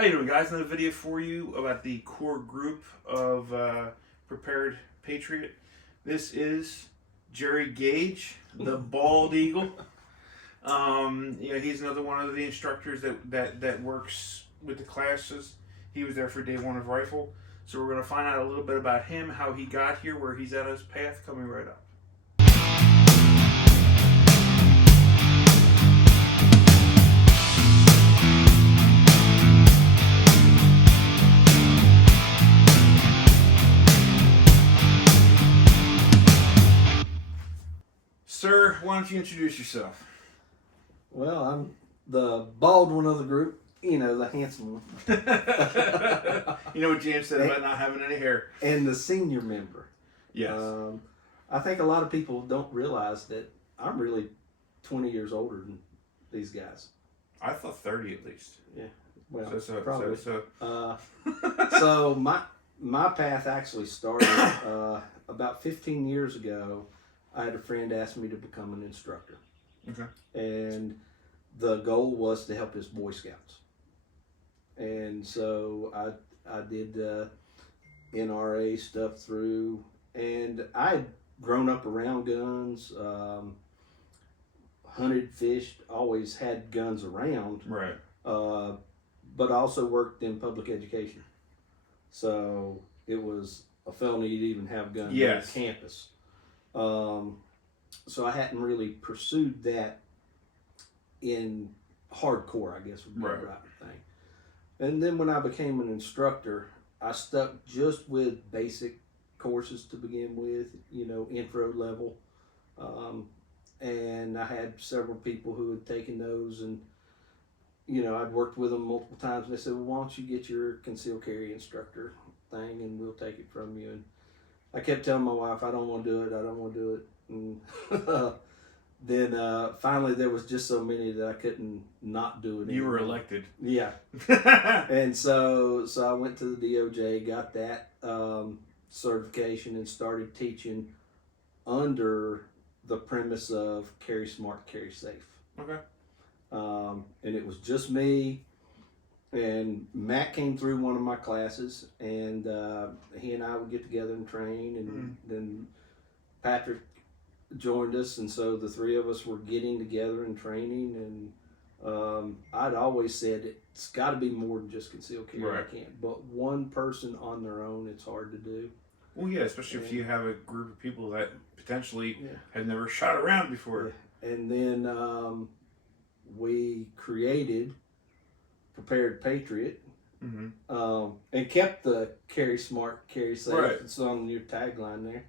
How you doing, guys? Another video for you about the core group of Prepared Patriot. This is Jerry Gage, the bald eagle. He's another one of the instructors that works with the classes. He was there for day one of rifle. So we're going to find out a little bit about him, how he got here, where he's at his path, coming right up. Sir, why don't you introduce yourself? Well, I'm the bald one of the group, the handsome one. You know what James said about not having any hair. And the senior member. Yes. I think a lot of people don't realize that I'm really 20 years older than these guys. I thought 30 at least. Yeah. Well, probably. So my path actually started about 15 years ago. I had a friend ask me to become an instructor. Okay. And the goal was to help his Boy Scouts. And so I did NRA stuff through, and I had grown up around guns, hunted, fished, always had guns around. Right. But also worked in public education. So it was a felony to even have guns on campus. So I hadn't really pursued that in hardcore, I guess would be the right thing. And then when I became an instructor, I stuck just with basic courses to begin with, intro level. And I had several people who had taken those, and I'd worked with them multiple times, and they said, well, why don't you get your concealed carry instructor thing and we'll take it from you. And I kept telling my wife, I don't want to do it, I don't want to do it. And then finally there was just so many that I couldn't not do it anymore. You were elected. Yeah. And so I went to the DOJ, got that certification, and started teaching under the premise of carry smart, carry safe. Okay. And it was just me. And Matt came through one of my classes, and he and I would get together and train, and then Patrick joined us, and so the three of us were getting together and training, and I'd always said it's got to be more than just concealed carry. Right. I can't, but one person on their own, it's hard to do. Well, yeah, especially if you have a group of people that potentially had never shot around before. Yeah. And then we created Prepared Patriot, and kept the carry smart, carry safe. Right. It's on your tagline there,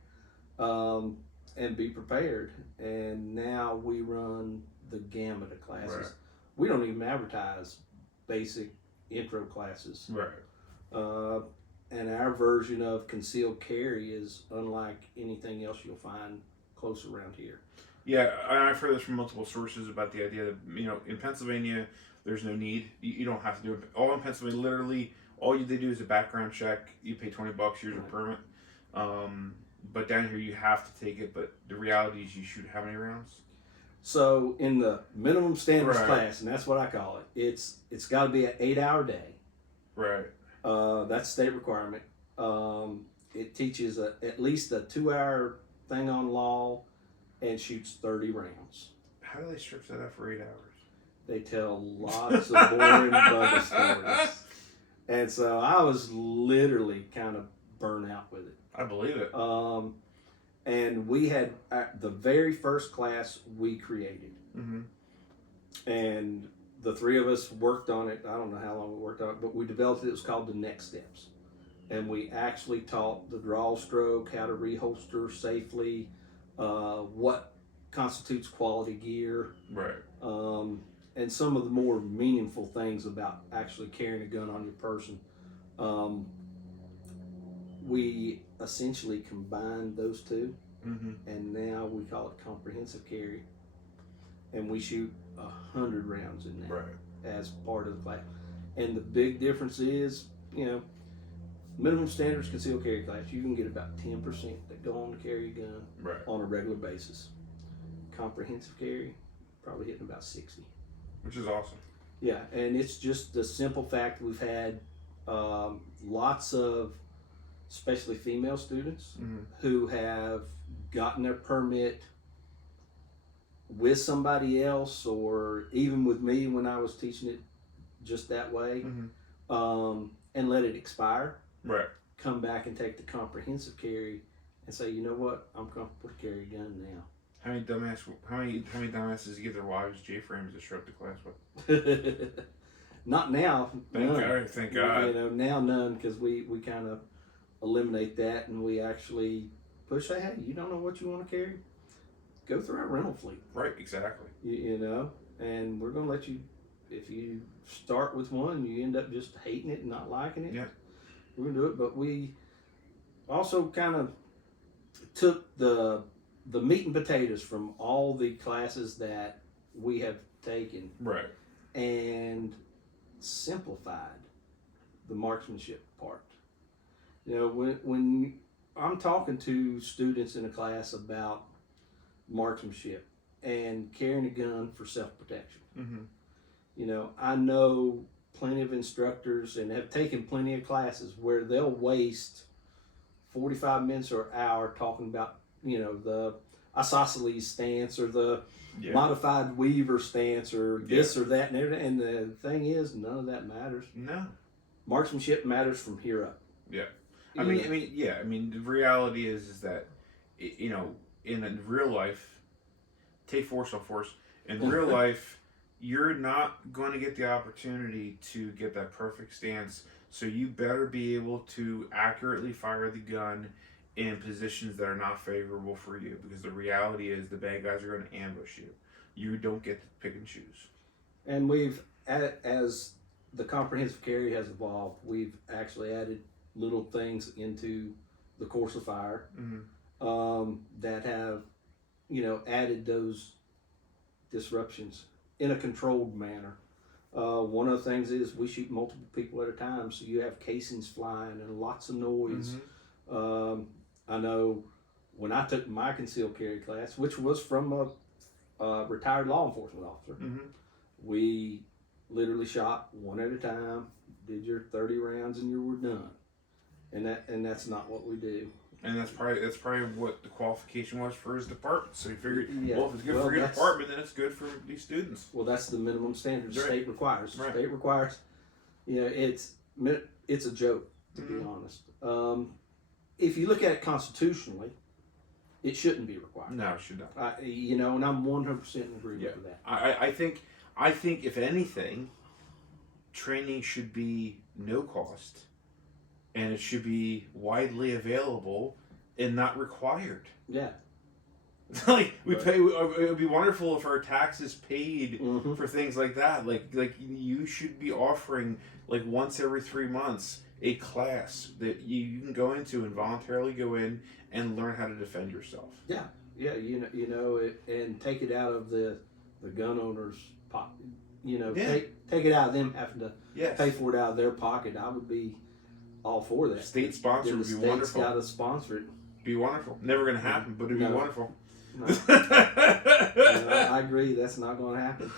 and be prepared. And now we run the gamut of classes. Right. We don't even advertise basic intro classes. Right. And our version of concealed carry is unlike anything else you'll find close around here. Yeah, I've heard this from multiple sources about the idea that, in Pennsylvania, there's no need. You don't have to do it. All in Pennsylvania, literally, all they do is a background check. You pay $20, here's a permit. But down here, you have to take it. But the reality is you shoot how many rounds? So in the minimum standards class, and that's what I call it, it's got to be an 8-hour day. Right. That's state requirement. It teaches at least a 2-hour thing on law and shoots 30 rounds. How do they stretch that out for 8 hours? They tell lots of boring bugger stories. And so I was literally kind of burnt out with it. I believe it. And we had the very first class we created. And the three of us worked on it. I don't know how long we worked on it, but we developed it. It was called the Next Steps. And we actually taught the draw stroke, how to reholster safely, what constitutes quality gear. Right. And some of the more meaningful things about actually carrying a gun on your person. We essentially combined those two, and now we call it comprehensive carry. And we shoot 100 rounds in that as part of the class. And the big difference is, minimum standards concealed carry class, you can get about 10% that go on to carry a gun on a regular basis. Comprehensive carry, probably hitting about 60. Which is awesome. Yeah, and it's just the simple fact we've had lots of, especially female students, who have gotten their permit with somebody else, or even with me when I was teaching it just that way, and let it expire. Right. Come back and take the comprehensive carry and say, you know what, I'm comfortable to carry a gun now. How many dumbasses get their wives J-frames to show up to class with? Not now. Thank God. You know, now none, because we kind of eliminate that, and we actually push, hey, you don't know what you want to carry? Go through our rental fleet. Right, exactly. You know, and we're going to let you, if you start with one, you end up just hating it and not liking it. Yeah. We're going to do it, but we also kind of took the meat and potatoes from all the classes that we have taken. Right. And simplified the marksmanship part. You know, when I'm talking to students in a class about marksmanship and carrying a gun for self-protection, you know, I know plenty of instructors and have taken plenty of classes where they'll waste 45 minutes or an hour talking about, you know, the isosceles stance or the modified Weaver stance or this or that, and the thing is, none of that matters. No. Marksmanship matters from here up. Yeah. I mean, the reality is that, you know, in real life, take force on force. In real life, you're not going to get the opportunity to get that perfect stance, so you better be able to accurately fire the gun in positions that are not favorable for you, because the reality is the bad guys are going to ambush you. You don't get to pick and choose. And we've, as the comprehensive carry has evolved, we've actually added little things into the course of fire that have, you know, added those disruptions in a controlled manner. One of the things is we shoot multiple people at a time, so you have casings flying and lots of noise. I know when I took my concealed carry class, which was from a retired law enforcement officer, we literally shot one at a time, did your 30 rounds, and you were done. And that's not what we do. And that's probably what the qualification was for his department. So he figured, well, if it's good for your department, then it's good for these students. Well, that's the minimum standard the state requires. Right. State requires, you know, it's a joke, to be honest. If you look at it constitutionally, it shouldn't be required. No, it should not. You know, and I'm 100% in agreement with that. I think if anything, training should be no cost, and it should be widely available and not required. Yeah. Like we pay. It would be wonderful if our taxes paid for things like that. Like you should be offering, like, once every 3 months, a class that you can go into and voluntarily go in and learn how to defend yourself. Yeah, yeah, you know it, and take it out of the gun owner's pocket. You know, take it out of them having to pay for it out of their pocket. I would be all for that. State sponsor would be wonderful. The state's got to sponsor it. Be wonderful. Never going to happen, but it'd be wonderful. No. I agree. That's not going to happen.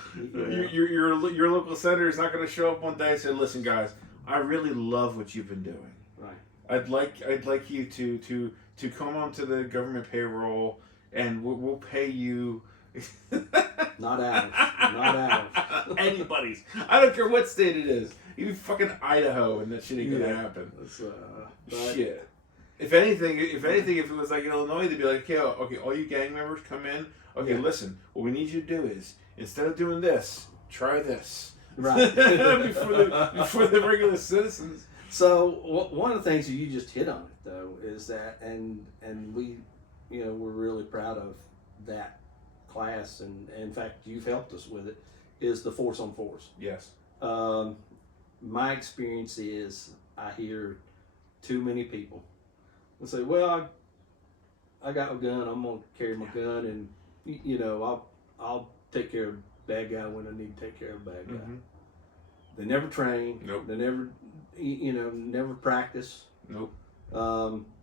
Your local senator is not going to show up one day and say, "Listen, guys, I really love what you've been doing. Right. I'd like you to come onto the government payroll, and we'll pay you." Not ours. Not ours. Anybody's. I don't care what state it is. Even fucking Idaho, and that shit ain't gonna happen. Shit. If anything, if it was like Illinois, they'd be like, okay, all you gang members come in. Okay, listen, what we need you to do is, instead of doing this, try this. Right. before the regular citizens. So one of the things that you just hit on it though is that, and we, you know, we're really proud of that class, and in fact you've helped us with it, is the force on force. Yes. My experience is I hear too many people and say, well, I got a gun, I'm gonna carry my gun, and you know, I'll take care of bad guy when I need to take care of bad guy. They never train. Nope. They never, never practice. Nope.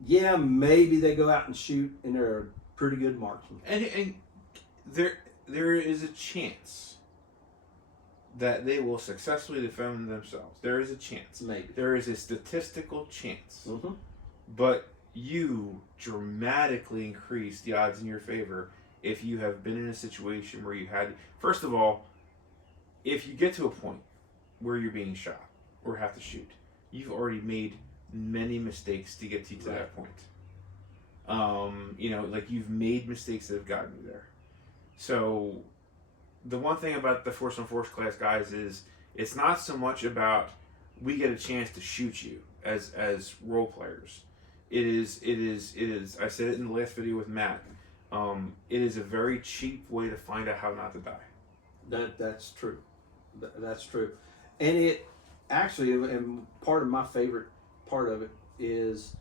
Yeah, maybe they go out and shoot, and they're a pretty good marksman. And there is a chance that they will successfully defend themselves. There is a chance. Maybe. There is a statistical chance. Mm-hmm. But you dramatically increase the odds in your favor if you have been in a situation where you had, first of all, if you get to a point where you're being shot or have to shoot, you've already made many mistakes to get you to that point. Like you've made mistakes that have gotten you there. So the one thing about the Force on Force class guys is it's not so much about we get a chance to shoot you as role players. It is. I said it in the last video with Matt. It is a very cheap way to find out how not to die. That's true. That's true. And it actually, and part of my favorite part of it is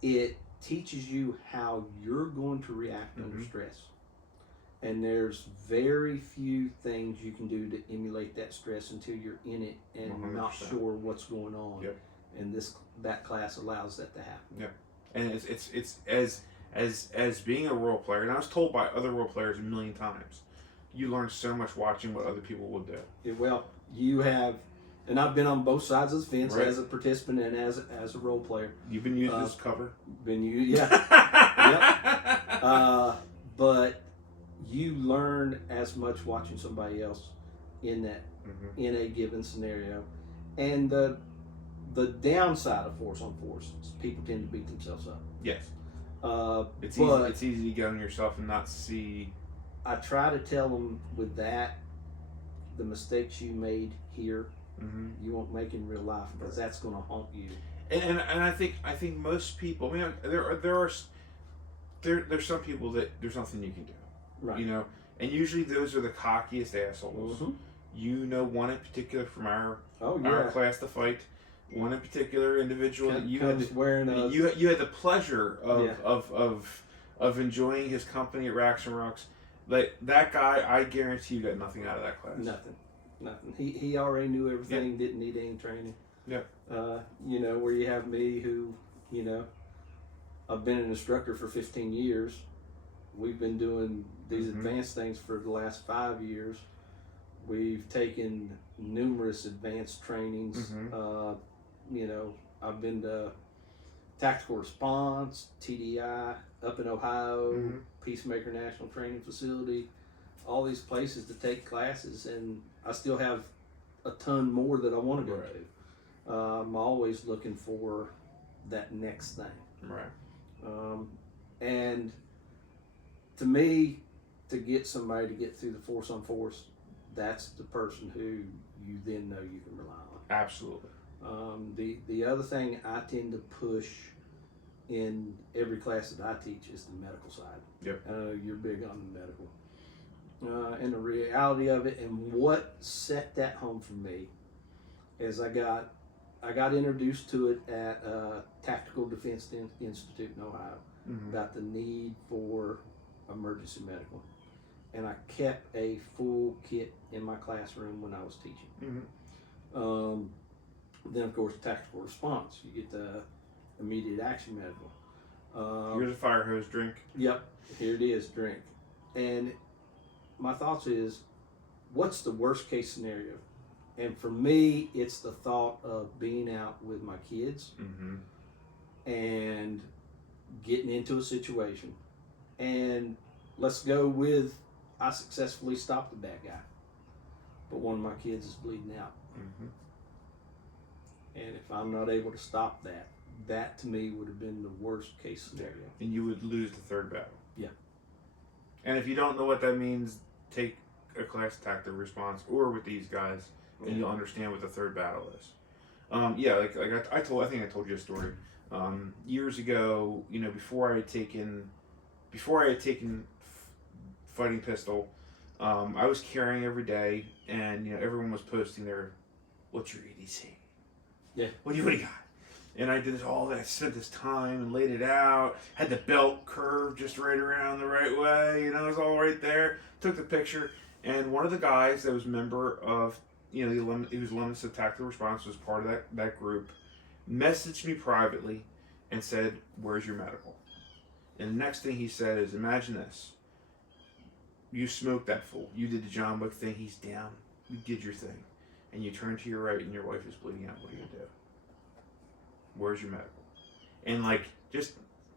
it teaches you how you're going to react under stress. And there's very few things you can do to emulate that stress until you're in it and 100%. not sure what's going on. Yep. And that class allows that to happen. Yeah. And it's as being a role player, and I was told by other role players a million times, you learn so much watching what other people will do. Yeah, well, you have, and I've been on both sides of the fence Right. as a participant and as a role player. You've been used as cover. Yeah. But you learn as much watching somebody else in that in a given scenario, and the downside of Force on Force is people tend to beat themselves up. Yes. It's easy to get on yourself and not see. I try to tell them with that, the mistakes you made here, you won't make in real life because that's going to haunt you. And I think most people. I mean, there's some people that there's nothing you can do. Right. You know, and usually those are the cockiest assholes. You know, one in particular from our class to fight. One in particular individual that you had wearing you had the pleasure of enjoying his company at Racks and Rocks. Like that guy, I guarantee you got nothing out of that class. Nothing. He already knew everything. Didn't need any training. Yeah. Where you have me, who, I've been an instructor for 15 years. We've been doing these advanced things for the last 5 years. We've taken numerous advanced trainings. I've been to Tactical Response, TDI, up in Ohio, Peacemaker National Training Facility, all these places to take classes, and I still have a ton more that I want to go to. I'm always looking for that next thing. Right. And to me, to get somebody to get through the Force on Force, that's the person who you then know you can rely on. Absolutely. The other thing I tend to push in every class that I teach is the medical side. Yep. I know you're big on the medical. And the reality of it, and what set that home for me is I got introduced to it at Tactical Defense Institute in Ohio about the need for emergency medical. And I kept a full kit in my classroom when I was teaching. Then, of course, tactical response. You get the immediate action medical. Here's a fire hose, drink. Yep, here it is, drink. And my thoughts is, what's the worst case scenario? And for me, it's the thought of being out with my kids and getting into a situation. And let's go with, I successfully stopped the bad guy, but one of my kids is bleeding out. And if I'm not able to stop that, that to me would have been the worst case scenario. And you would lose the third battle. Yeah. And if you don't know what that means, take a class tactical response or with these guys, and you'll understand what the third battle is. I think I told you a story. Years ago, before I had taken fighting pistol, I was carrying every day, and everyone was posting their, what's your EDC? Yeah. What do you got? And I did all that. I spent this time and laid it out. Had the belt curved just right around the right way. It was all right there. Took the picture, and one of the guys that was a member of, he was alumnus of Tactical Response, was part of that group, messaged me privately and said, "Where's your medical?" And the next thing he said is, "Imagine this. You smoked that fool. You did the John Wick thing. He's down. did your thing, and you turn to your right and your wife is bleeding out. What do you do? Where's your medical? And like just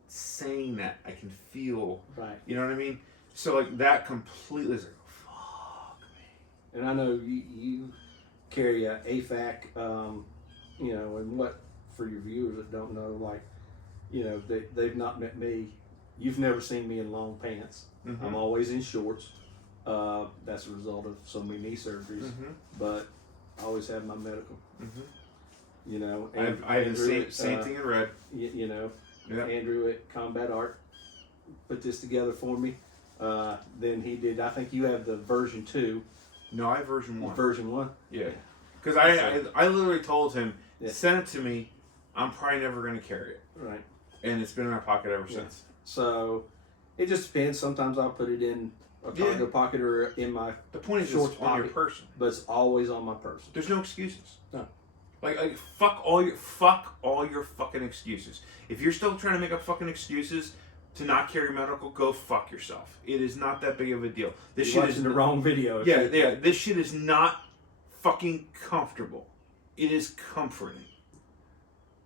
saying that, I can feel. Right. You know what I mean? So like that completely is like, fuck me. And I know you carry a AFAC, you know, and what for your viewers that don't know, like, you know, they've not met me. You've never seen me in long pants. Mm-hmm. I'm always in shorts. That's a result of so many knee surgeries. Mm-hmm. But I always have my medical. Mm-hmm. You know, I have the same thing in red. You know, Yeah. Andrew at Combat Art put this together for me. Then he did. I think you have the version 2. No, I have version 1. Version 1. Yeah. Because I literally told him, Yeah. send it to me. I'm probably never going to carry it. Right. And it's been in my pocket ever since. So it just depends. Sometimes I'll put it in a cargo pocket or in my The point is shorts it's on your pocket, person. but it's always on my person. There's no excuses. No. Like fuck all your fucking excuses. If you're still trying to make up fucking excuses to not carry medical, go fuck yourself. It is not that big of a deal. This You're shit watching is the wrong video. Yeah. This shit is not fucking comfortable. It is comforting.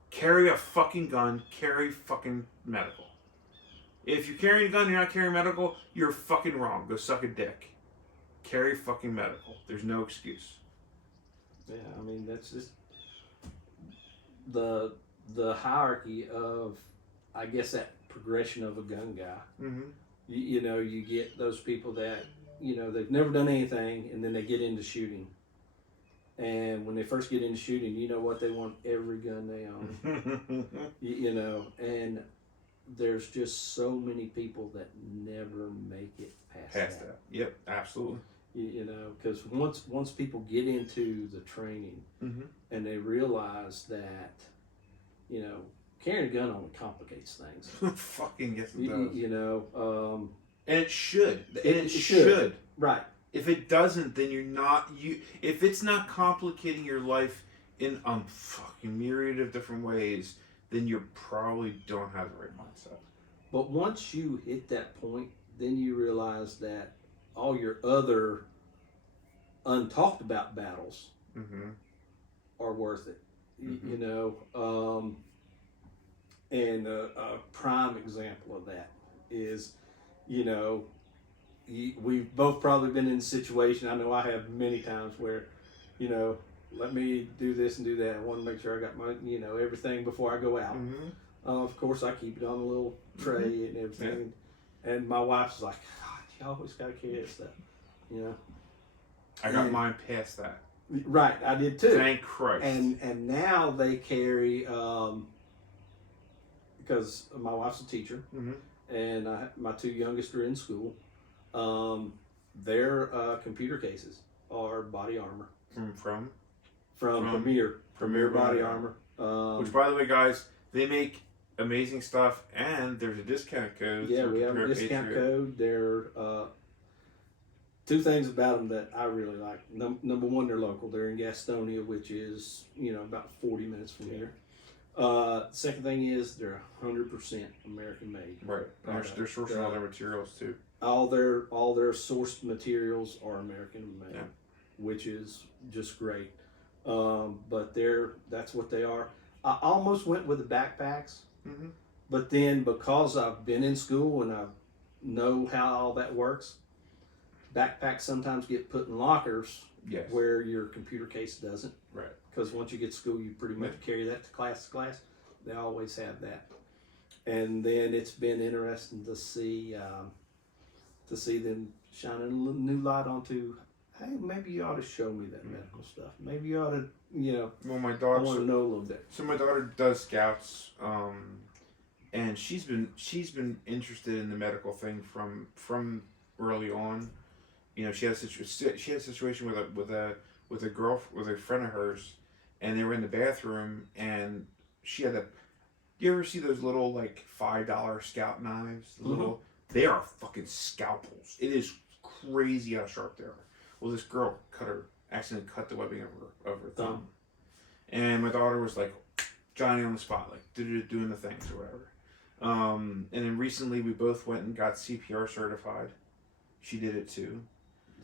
Carry a fucking gun. Carry fucking medical. If you're carrying a gun and you're not carrying medical, you're fucking wrong. Go suck a dick. Carry fucking medical. There's no excuse. Yeah, I mean that's just the hierarchy of, I guess, that progression of a gun guy. Mm-hmm. You know, you get those people that, you know, they've never done anything and then they get into shooting. And when they first get into shooting, you know what? They want every gun they own. You know, and there's just so many people that never make it past that. Yep, absolutely. You know, because once people get into the training Mm-hmm. and they realize that, you know, carrying a gun only complicates things. Fucking yes it does. You know, and it should. And it should. should. Right. If it doesn't, then you're not if it's not complicating your life in a fucking myriad of different ways, then you probably don't have the right mindset. But once you hit that point, then you realize that all your other untalked about battles Mm-hmm. are worth it. Mm-hmm. You know, and a prime example of that is, you know, we've both probably been in a situation, I know I have many times where, you know, let me do this and do that. I want to make sure I got my, you know, everything before I go out. Mm-hmm. Of course, I keep it on a little tray and everything. Yeah. And my wife's like, God, you always got to carry that stuff, you know. I got mine past that. Right, I did too. Thank Christ. And now they carry, because my wife's a teacher, mm-hmm. and my 2 youngest are in school. Their computer cases are body armor From Premier Body Armor. Which, by the way, guys, they make amazing stuff, and there's a discount code. Yeah, we have a discount code. They're 2 things about them that I really like. Number 1, they're local. They're in Gastonia, which is, you know, about 40 minutes from here. Second thing is they're 100% American made. Right. They're sourcing all their materials too. All their sourced materials are American made, which is just great. But that's what they are. I almost went with the backpacks, mm-hmm. but then because I've been in school and I know how all that works, backpacks sometimes get put in lockers where your computer case doesn't. Right. Because once you get to school, you pretty much carry that to class. They always have that. And then it's been interesting to see them shining a little new light onto, hey, maybe you ought to show me that medical stuff. Maybe you ought to, you know, well, my I daughter, want to know a little bit. So my daughter does scouts, and she's been interested in the medical thing from early on. You know, she had a situation with a friend of hers, and they were in the bathroom, and she had you ever see those little like $5 scout knives? Little, they are fucking scalpels. It is crazy how sharp they are. Well, this girl accidentally cut the webbing of her thumb, and my daughter was like Johnny on the spot, like doing the things or whatever. And then recently we both went and got CPR certified. She did it too.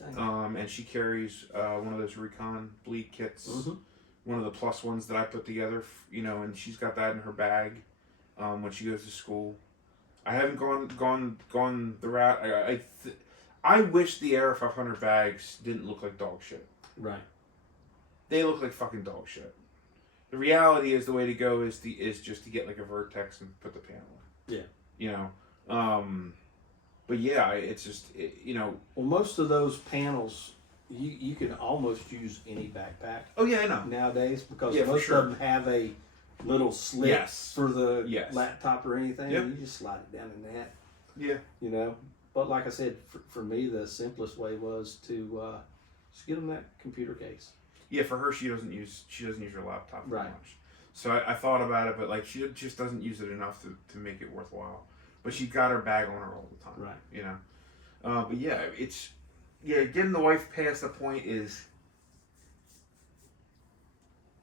And she carries one of those recon bleed kits, one of the plus ones that I put together, and she's got that in her bag when she goes to school. I haven't gone the route. I wish the Air 500 bags didn't look like dog shit. Right. They look like fucking dog shit. The reality is the way to go is just to get like a Vertex and put the panel in. Yeah. But yeah, it's just Well, most of those panels, you can almost use any backpack. Oh yeah, I know. Nowadays, because Yeah, most of them have a little slit for the laptop or anything. Yep. And you just slide it down in that. Yeah. But like I said, for me, the simplest way was to just get them that computer case. Yeah, for her, she doesn't use her laptop very Right. much. So I thought about it, but like she just doesn't use it enough to make it worthwhile. But she got her bag on her all the time. Right. But yeah, getting the wife past the point is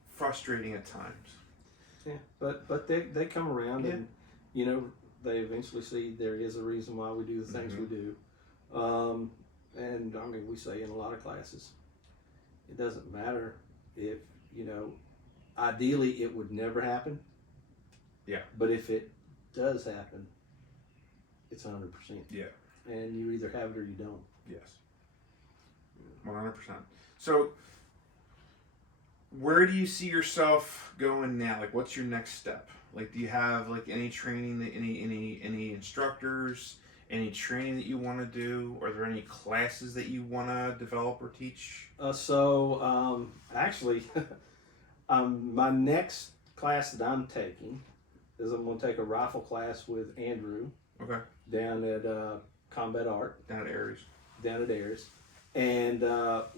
frustrating at times. Yeah, but they come around and they eventually see there is a reason why we do the things we do. And I mean, we say in a lot of classes, it doesn't matter if, ideally it would never happen. Yeah. But if it does happen, it's 100%. Yeah. And you either have it or you don't. Yes. 100%. So, where do you see yourself going now? Like, what's your next step? Like, do you have like any training, any instructors, any training that you want to do? Are there any classes that you want to develop or teach? Actually, my next class that I'm taking is I'm going to take a rifle class with Andrew. Okay. Down at Combat Art. Down at Aries. And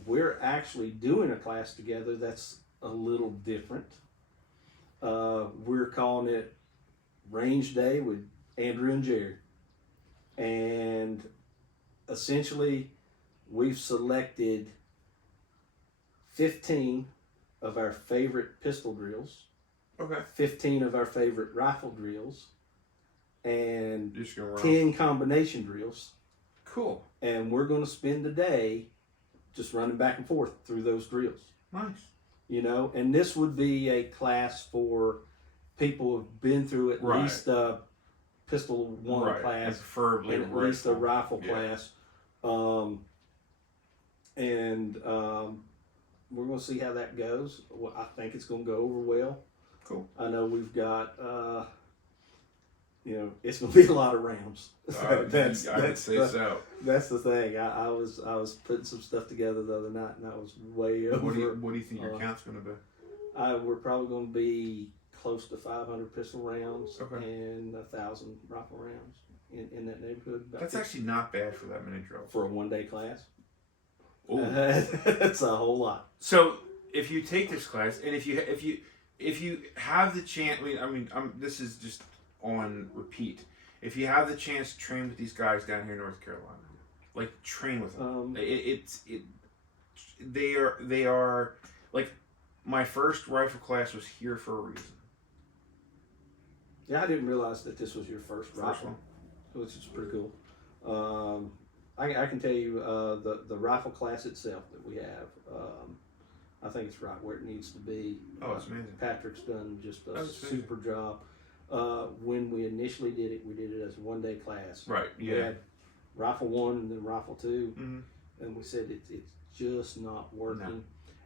we're actually doing a class together that's a little different. We're calling it Range Day with Andrew and Jared. And essentially, we've selected 15 of our favorite pistol drills. Okay. 15 of our favorite rifle drills. And Just go around. 10 combination drills. Cool. And we're going to spend the day just running back and forth through those drills. Nice. And this would be a class for people who've been through at least a pistol one class, and preferably and at least a rifle class. We're going to see how that goes. Well, I think it's going to go over well. Cool. I know we've got, it's going to be a lot of rounds. I would say so. That's the thing. I was putting some stuff together the other night, and I was way over. What do you think your count's going to be? We're probably going to be close to 500 pistol rounds and 1,000 rifle rounds in that neighborhood. That's actually not bad for that many drills. For a one-day class. Oh, that's a whole lot. So if you take this class, and if you have the chance, this is just on repeat. If you have the chance to train with these guys down here in North Carolina, like train with them. They are like, my first rifle class was here for a reason. Yeah, I didn't realize that this was your first rifle, one, which is pretty cool. I can tell you the rifle class itself that we have. I think it's right where it needs to be. Oh, it's amazing. Patrick's done just a super job. When we initially did it, we did it as a one-day class. Right. Yeah. We had rifle 1 and then rifle 2, mm-hmm. and we said it's just not working. No.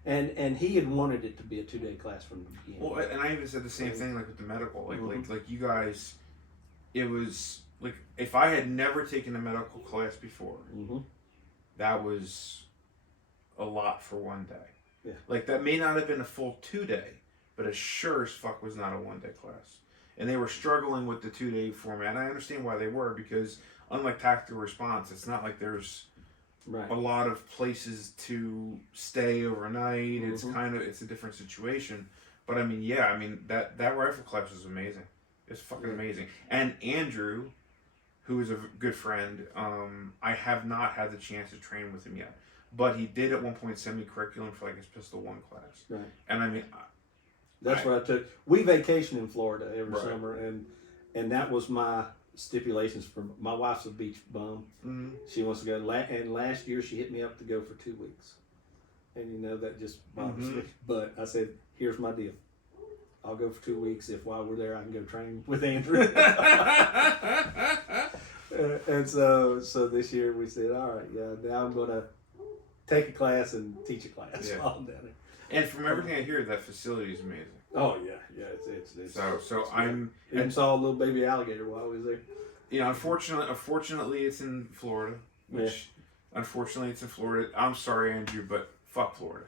And he had wanted it to be a 2-day class from the beginning. Well, and I even said the same thing like with the medical, like you guys, it was like if I had never taken a medical class before, that was a lot for one day. Yeah. Like that may not have been a full 2-day, but it sure as fuck was not a 1-day class. And they were struggling with the 2-day format. And I understand why they were, because unlike tactical response, it's not like there's a lot of places to stay overnight. It's it's a different situation. But that rifle class was amazing. It's fucking amazing. And Andrew, who is a good friend, I have not had the chance to train with him yet. But he did at one point send me curriculum for like his Pistol 1 class. Right. And that's what I took. We vacation in Florida every summer, and that was my stipulations for my wife's a beach bum. Mm-hmm. She wants to go, and last year she hit me up to go for 2 weeks, and you know that just bothers me. But I said, here's my deal. I'll go for 2 weeks if while we're there I can go train with Andrew. And so this year we said, all right, yeah, now I'm gonna take a class and teach a class while I'm down there. And from everything I hear, that facility is amazing. Oh yeah, it's and saw a little baby alligator while I was there. You know, unfortunately, it's in Florida. Which, unfortunately, it's in Florida. I'm sorry, Andrew, but fuck Florida.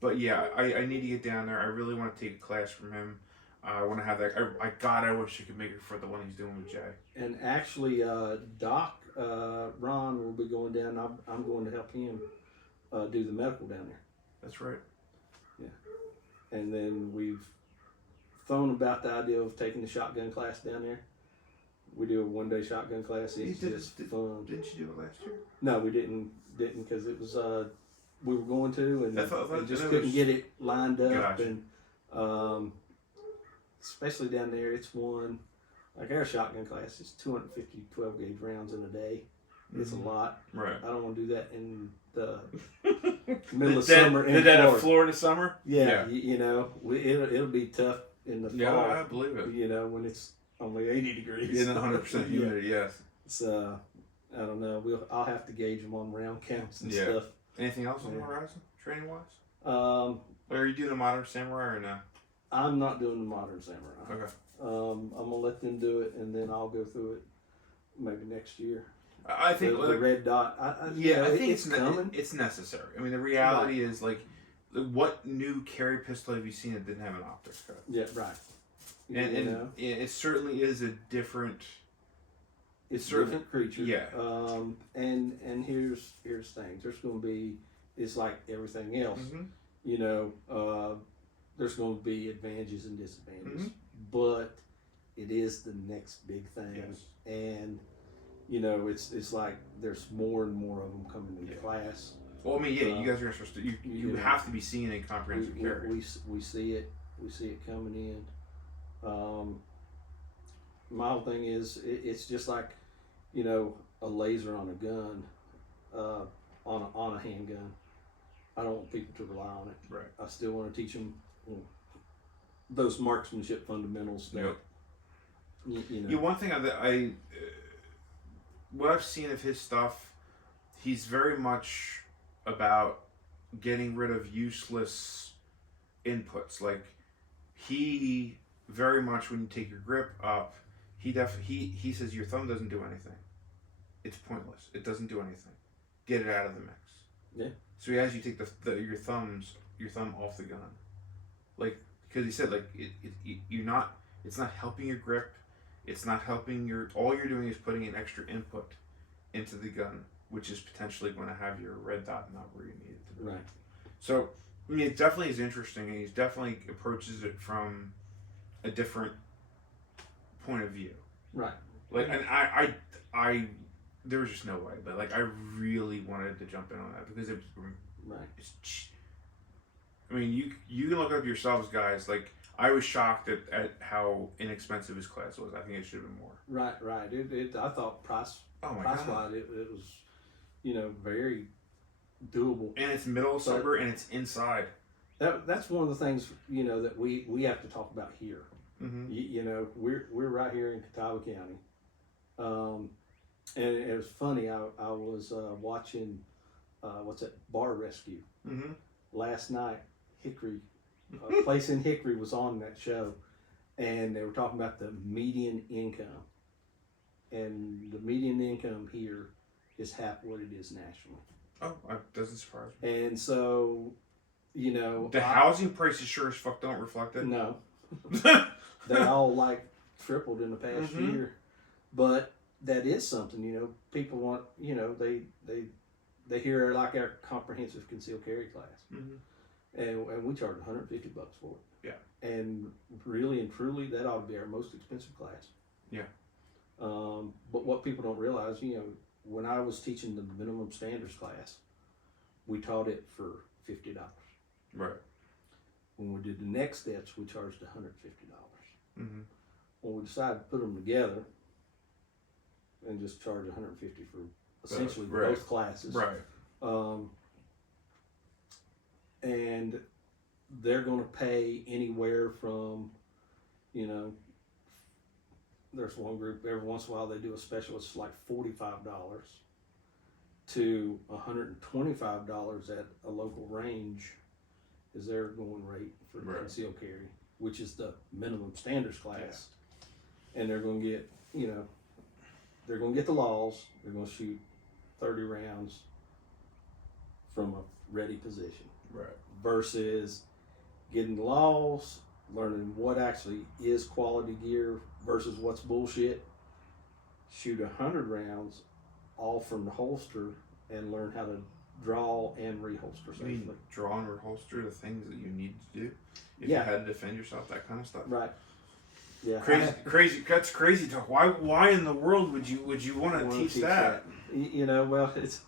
But yeah, I need to get down there. I really want to take a class from him. I want to have that. I wish I could make it for the one he's doing with Jay. And actually, Doc Ron will be going down. I'm going to help him do the medical down there. That's right. Yeah. And then we've thrown about the idea of taking the shotgun class down there. We do a 1-day shotgun class. It's just fun. Didn't you do it last year? No, we didn't because it was we were going to, and we just couldn't get it lined up. Gotcha. And especially down there, it's one like our shotgun class is 250 12 gauge rounds in a day. It's a lot. Right. I don't want to do that in the middle of summer. The dead of Florida summer. Yeah. You know, it'll be tough in the fall. Yeah, I believe it. You know, when it's only 80 degrees. Yeah, 100% humidity. Yes. So I don't know. I'll have to gauge them on round counts and stuff. Anything else on the horizon, training wise? Are you doing the modern samurai or no? I'm not doing the modern samurai. Okay. I'm gonna let them do it, and then I'll go through it maybe next year. I think the red dot. I think it's coming. It's necessary. I mean, the reality is like, what new carry pistol have you seen that didn't have an optics cut? Yeah, right. And it certainly is a different. It's a different creature. Yeah. And here's things. There's going to be. It's like everything else. Mm-hmm. You know, there's going to be advantages and disadvantages, but it is the next big thing. Yes. And you know, it's like there's more and more of them coming into class. Well, I mean, you guys are supposed to. You have to be seeing a comprehensive carry. We see it. We see it coming in. My whole thing is it's just like, you know, a laser on a gun, on a handgun. I don't want people to rely on it. Right. I still want to teach them those marksmanship fundamentals. That, you know. One thing what I've seen of his stuff, he's very much about getting rid of useless inputs. Like, he very much, when you take your grip up, he says your thumb doesn't do anything. It's pointless. It doesn't do anything. Get it out of the mix. Yeah. So he has you take your thumb off the gun, like, because he said, like, it's not helping your grip. It's not helping all you're doing is putting an extra input into the gun, which is potentially going to have your red dot not where you need it to be. Right. So, I mean, it definitely is interesting, and he definitely approaches it from a different point of view. Right. Like, and I there was just no way, but like, I really wanted to jump in on that because it's I mean, you can look it up yourselves, guys. Like, I was shocked at how inexpensive his class was. I think it should have been more. Right. I thought price wise, it was, you know, very doable. And it's middle of summer, and it's inside. That's one of the things, you know, that we have to talk about here. Mm-hmm. You know, we're right here in Catawba County, and it was funny. I was watching what's that, Bar Rescue last night. Hickory, place in Hickory was on that show, and they were talking about the median income, and the median income here is half what it is nationally. Oh, that doesn't surprise me. And so, you know, the housing prices sure as fuck don't reflect it. No, they all like tripled in the past year, but that is something. You know, people want. You know, they hear like our comprehensive concealed carry class. And we charge $150 for it. Yeah. And really and truly, that ought to be our most expensive class. Yeah. But what people don't realize, you know, when I was teaching the minimum standards class, we taught it for $50. Right. When we did the next steps, we charged $150. Well, we decided to put them together and just charge $150 for essentially Right. both classes. Right. And they're going to pay anywhere from, you know, there's one group every once in a while they do a special. It's like $45 to $125 at a local range is their going rate for Right. concealed carry, which is the minimum standards class. Yeah. And they're going to get, you know, they're going to get the laws. They're going to shoot 30 rounds from a ready position. Right. Versus getting the laws, learning what actually is quality gear versus what's bullshit. Shoot 100 rounds all from the holster and learn how to draw and reholster safely. You mean draw and reholster the things that you need to do if Yeah. you had to defend yourself, that kind of stuff. Right. Yeah. Crazy. That's crazy talk. Why in the world would you want to teach that? You know, well, it's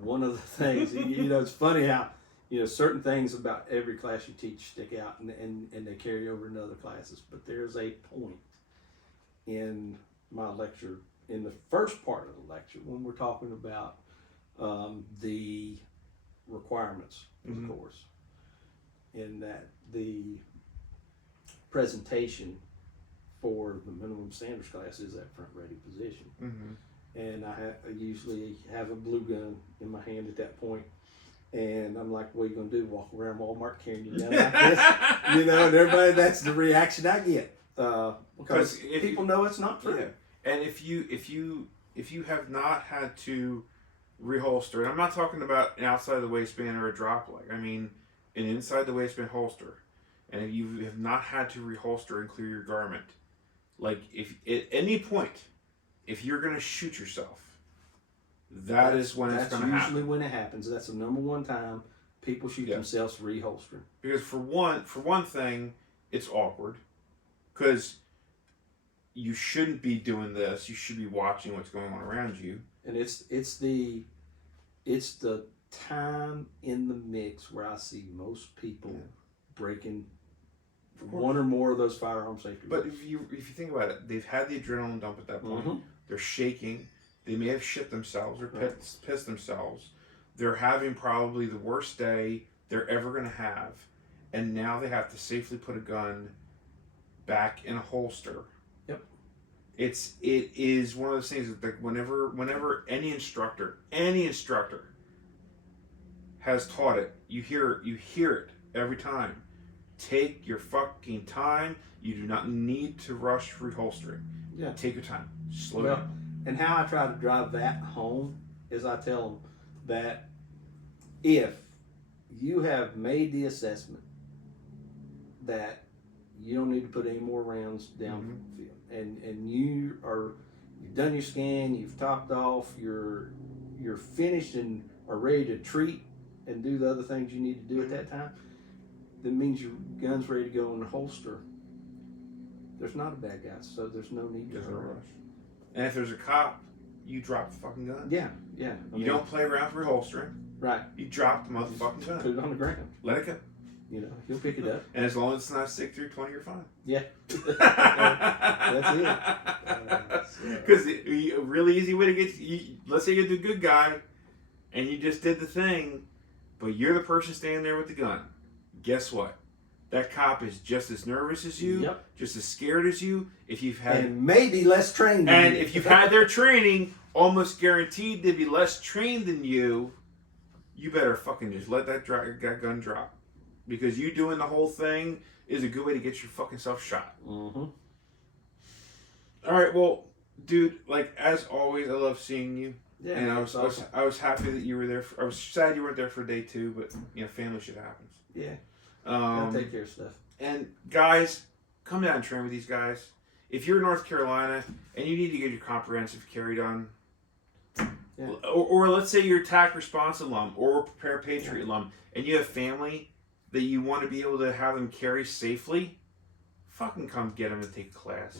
one of the things. You know, it's funny how, you know, certain things about every class you teach stick out and they carry over into other classes. But there's a point in my lecture, in the first part of the lecture, when we're talking about the requirements of the course, in that the presentation for the minimum standards class is that front ready position. And I usually have a blue gun in my hand at that point. And I'm like, what are you going to do? Walk around Walmart carrying your gun like this? You know, and everybody, that's the reaction I get. Because people know it's not true. Yeah. And if you have not had to reholster, and I'm not talking about an outside the waistband or a drop leg, I mean an inside the waistband holster. And if you have not had to reholster and clear your garment, like if at any point, if you're going to shoot yourself, that's when it's going to happen. That's usually when it happens. That's the number one time people shoot themselves reholstering. Because for one thing, it's awkward. Because you shouldn't be doing this. You should be watching what's going on around you. And it's the time in the mix where I see most people breaking one or more of those firearm safety rules. But if you think about it, they've had the adrenaline dump at that point. They're shaking. They may have shit themselves or pissed themselves. They're having probably the worst day they're ever going to have. And now they have to safely put a gun back in a holster. Yep. It is one of those things that whenever any instructor has taught it, you hear it every time. Take your fucking time. You do not need to rush reholstering. Yeah. Take your time. Slow down. And how I try to drive that home is I tell them that if you have made the assessment that you don't need to put any more rounds down the field, and you've done your scan, you've topped off, you're finished and are ready to treat and do the other things you need to do at that time, that means your gun's ready to go in the holster. There's not a bad guy, so there's no need to rush. And if there's a cop, you drop the fucking gun. Yeah. You don't play around for reholstering. Right. You drop the motherfucking gun. Put it on the ground. Let it go. You know, he'll pick it up. And as long as it's not 6-3-20, you're fine. Yeah. That's it. Because a really easy way to get let's say you're the good guy and you just did the thing, but you're the person standing there with the gun. Guess what? That cop is just as nervous as you, just as scared as you. If you've had and maybe less trained than you. If you've had their training, almost guaranteed they'd be less trained than you. You better fucking just let that gun drop, because you doing the whole thing is a good way to get your fucking self shot. All right, well, dude, like as always, I love seeing you. Yeah, and I was happy that you were there. I was sad you weren't there for day 2, but you know, family shit happens. Yeah. Gotta take care of stuff. And guys, come down and train with these guys. If you're in North Carolina and you need to get your comprehensive carry done, or let's say you're a TAC Response alum or a Prepared Patriot alum, and you have family that you want to be able to have them carry safely, fucking come get them to take a class.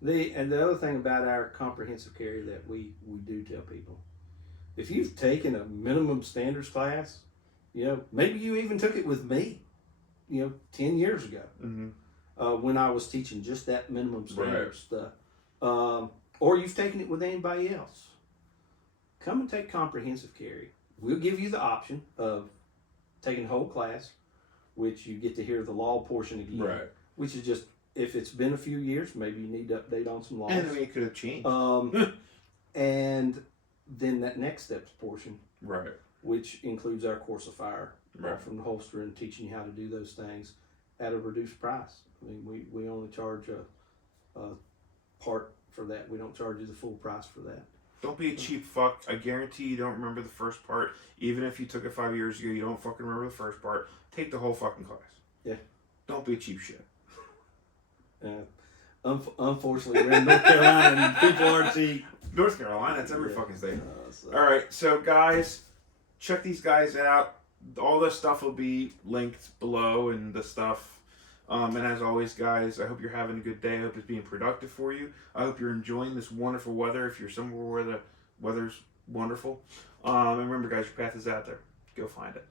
And the other thing about our comprehensive carry that we do tell people, if you've taken a minimum standards class, you know, maybe you even took it with me, you know, 10 years ago. when I was teaching just that minimum standard Right. stuff. Or you've taken it with anybody else. Come and take comprehensive carry. We'll give you the option of taking the whole class, which you get to hear the law portion again. Right. Which is just, if it's been a few years, maybe you need to update on some laws. And I mean, it could have changed. And then that next steps portion, Right. which includes our course of fire Right. from the holster and teaching you how to do those things at a reduced price. I mean, we only charge a part for that. We don't charge you the full price for that. Don't be a cheap fuck. I guarantee you don't remember the first part. Even if you took it 5 years ago, you don't fucking remember the first part. Take the whole fucking class. Yeah. Don't be a cheap shit. Unfortunately, we're in North Carolina and people are cheap. North Carolina, that's every fucking state. So. All right, so guys, check these guys out. All this stuff will be linked below and the stuff. And as always, guys, I hope you're having a good day. I hope it's being productive for you. I hope you're enjoying this wonderful weather if you're somewhere where the weather's wonderful. And remember, guys, your path is out there. Go find it.